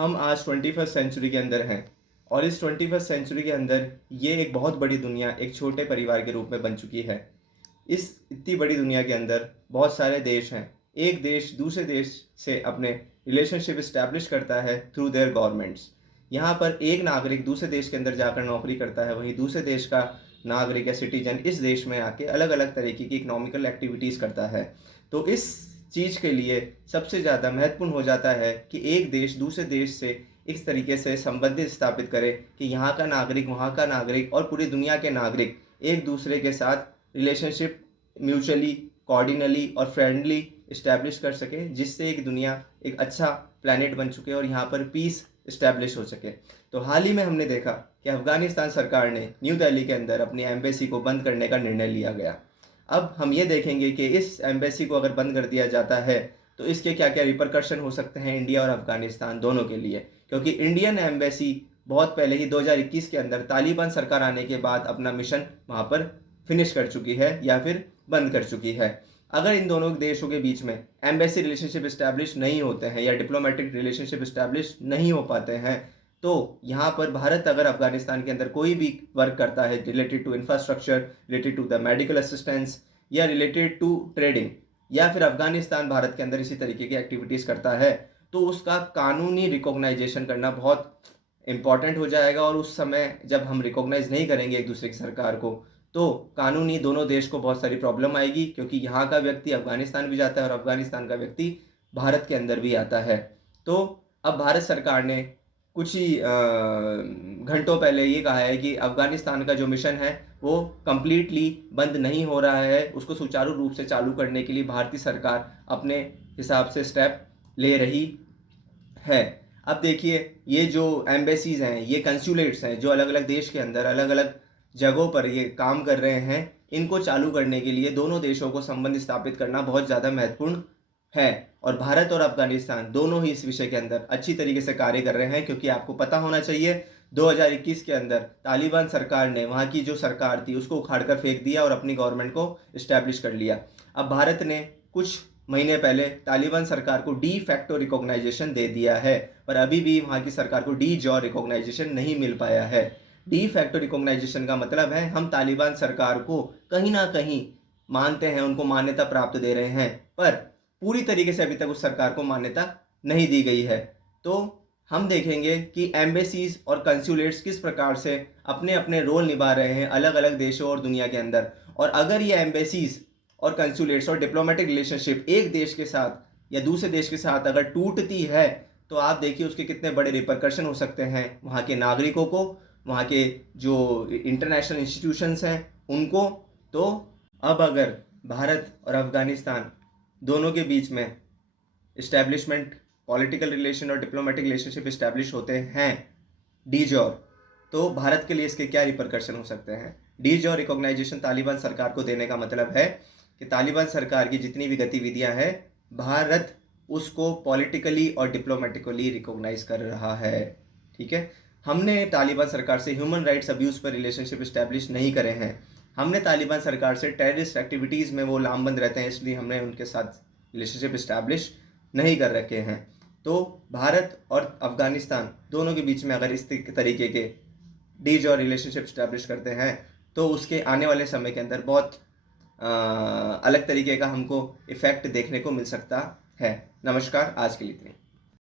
हम आज 21st century के अंदर हैं और इस 21st सेंचुरी के अंदर ये एक बहुत बड़ी दुनिया एक छोटे परिवार के रूप में बन चुकी है। इस इतनी बड़ी दुनिया के अंदर बहुत सारे देश हैं। एक देश दूसरे देश से अपने रिलेशनशिप इस्टेब्लिश करता है थ्रू देयर गवर्नमेंट्स। यहाँ पर एक नागरिक दूसरे देश के अंदर जाकर नौकरी करता है, वहीं दूसरे देश का नागरिक या सिटीजन इस देश में आके अलग अलग तरीके की इकोनॉमिकल एक्टिविटीज़ करता है। तो इस चीज़ के लिए सबसे ज़्यादा महत्वपूर्ण हो जाता है कि एक देश दूसरे देश से इस तरीके से संबंध स्थापित करे कि यहाँ का नागरिक वहाँ का नागरिक और पूरी दुनिया के नागरिक एक दूसरे के साथ रिलेशनशिप म्यूचुअली कॉर्डिनली और फ्रेंडली इस्टेब्लिश कर सके, जिससे एक दुनिया एक अच्छा प्लैनेट बन चुके और यहाँ पर पीस इस्टेब्लिश हो सके। तो हाल ही में हमने देखा कि अफ़गानिस्तान सरकार ने न्यू दिल्ली के अंदर अपनी एम्बेसी को बंद करने का निर्णय लिया गया। अब हम ये देखेंगे कि इस एम्बेसी को अगर बंद कर दिया जाता है तो इसके क्या क्या रिपरकशन हो सकते हैं इंडिया और अफ़गानिस्तान दोनों के लिए, क्योंकि इंडियन एम्बेसी बहुत पहले ही 2021 के अंदर तालिबान सरकार आने के बाद अपना मिशन वहाँ पर फिनिश कर चुकी है या फिर बंद कर चुकी है। अगर इन दोनों देशों के बीच में एम्बेसी रिलेशनशिप इस्टेब्लिश नहीं होते हैं या डिप्लोमेटिक रिलेशनशिप इस्टेब्लिश नहीं हो पाते हैं तो यहाँ पर भारत अगर अफगानिस्तान के अंदर कोई भी वर्क करता है related to infrastructure, related to the medical assistance या रिलेटेड टू ट्रेडिंग, या फिर अफगानिस्तान भारत के अंदर इसी तरीके की एक्टिविटीज़ करता है तो उसका कानूनी रिकॉग्नाइजेशन करना बहुत इम्पॉर्टेंट हो जाएगा। और उस समय जब हम रिकॉग्नाइज नहीं करेंगे एक दूसरे की सरकार को तो कानूनी दोनों देश को बहुत सारी प्रॉब्लम आएगी, क्योंकि यहाँ का व्यक्ति अफगानिस्तान भी जाता है और अफगानिस्तान का व्यक्ति भारत के अंदर भी आता है। तो अब भारत सरकार ने कुछ ही घंटों पहले ये कहा है कि अफगानिस्तान का जो मिशन है वो कम्प्लीटली बंद नहीं हो रहा है, उसको सुचारू रूप से चालू करने के लिए भारतीय सरकार अपने हिसाब से स्टेप ले रही है। अब देखिए ये जो एम्बेसीज़ हैं, ये कंसुलेट्स हैं जो अलग अलग देश के अंदर अलग अलग जगहों पर ये काम कर रहे हैं, इनको चालू करने के लिए दोनों देशों को संबंध स्थापित करना बहुत ज़्यादा महत्वपूर्ण है। और भारत और अफगानिस्तान दोनों ही इस विषय के अंदर अच्छी तरीके से कार्य कर रहे हैं, क्योंकि आपको पता होना चाहिए 2021 के अंदर तालिबान सरकार ने वहाँ की जो सरकार थी उसको उखाड़ कर फेंक दिया और अपनी गवर्नमेंट को इस्टेब्लिश कर लिया। अब भारत ने कुछ महीने पहले तालिबान सरकार को डी फैक्टो रिकॉग्नाइजेशन दे दिया है, पर अभी भी वहाँ की सरकार को डी जॉ रिकॉग्नाइजेशन नहीं मिल पाया है। डी फैक्टो रिकॉग्नाइजेशन का मतलब है हम तालिबान सरकार को कहीं ना कहीं मानते हैं, उनको मान्यता प्राप्त दे रहे हैं, पर पूरी तरीके से अभी तक उस सरकार को मान्यता नहीं दी गई है। तो हम देखेंगे कि एम्बेसीज और कंसुलेट्स किस प्रकार से अपने अपने रोल निभा रहे हैं अलग अलग देशों और दुनिया के अंदर। और अगर ये एम्बेसीज और कंसुलेट्स और डिप्लोमेटिक रिलेशनशिप एक देश के साथ या दूसरे देश के साथ अगर टूटती है तो आप देखिए उसके कितने बड़े रिपरकशन हो सकते हैं वहाँ के नागरिकों को, वहाँ के जो इंटरनेशनल इंस्टीट्यूशंस हैं उनको। तो अब अगर भारत और अफगानिस्तान दोनों के बीच में इस्टेब्लिशमेंट पॉलिटिकल रिलेशन और डिप्लोमेटिक रिलेशनशिप इस्टेब्लिश होते हैं डी जॉर, तो भारत के लिए इसके क्या रिपरकशन हो सकते हैं। डी जॉर रिकॉग्नाइजेशन तालिबान सरकार को देने का मतलब है कि तालिबान सरकार की जितनी भी गतिविधियां हैं भारत उसको पॉलिटिकली और डिप्लोमेटिकली रिकॉग्नाइज कर रहा है। ठीक है, हमने तालिबान सरकार से ह्यूमन राइट्स अब्यूज़ पर रिलेशनशिप इस्टेब्लिश नहीं करे हैं। हमने तालिबान सरकार से टेररिस्ट एक्टिविटीज़ में वो लामबंद रहते हैं, इसलिए हमने उनके साथ रिलेशनशिप इस्टेब्लिश नहीं कर रखे हैं। तो भारत और अफगानिस्तान दोनों के बीच में अगर इस तरीके के डीज और रिलेशनशिप इस्टेब्लिश करते हैं तो उसके आने वाले समय के अंदर बहुत अलग तरीके का हमको इफ़ेक्ट देखने को मिल सकता है। नमस्कार, आज के लिए इतने।